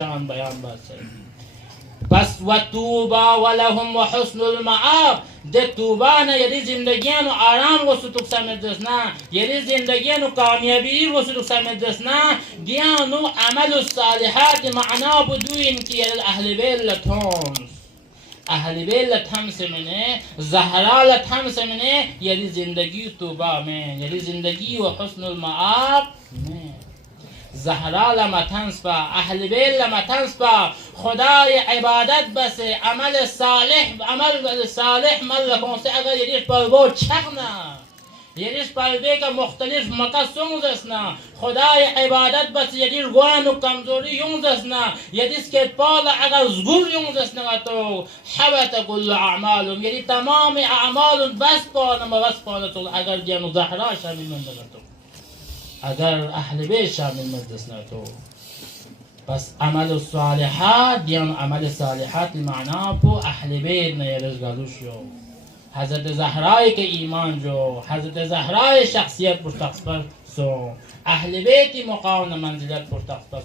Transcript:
بیان باشه. پس و توبا و لهم و حسن المعاب ده توبا نه یعنی زندگیانو آرام و ستوک سمدرس نه یعنی زندگیانو کامیابی و ستوک سمدرس نه دیانو عمل الصالحات معنا بدوین که یعنی اهل بیلتون اهل بیلت هم سمنه زهرالت هم سمنه یعنی زندگی توبا من یعنی زندگی و حسن المعاب من زهرا لما تنسبا اهل بیل لما تنسبا خدای عبادت بس عمل صالح مل کنسه اگر یریش پلبو چغنا یریش پلبه که مختلف مکه سونزسنا خدای عبادت بس یدیر گوانو کمزوری یونزسنا یدیس که پالا اگر زگور یونزسنا تو حبت کل اعمالم یعنی تمام اعمال بس پانم اگر جنو زهرا شامل من تو اگر اهل بیت شامل مجلس تو پس عمل الصالحات دیان عمل صالحات معنا پو اهل بیت نه رزگالو شو حضرت زهرای که ایمان جو حضرت زهرای شخصیت پر سو اهل بیت مقام منزلت پر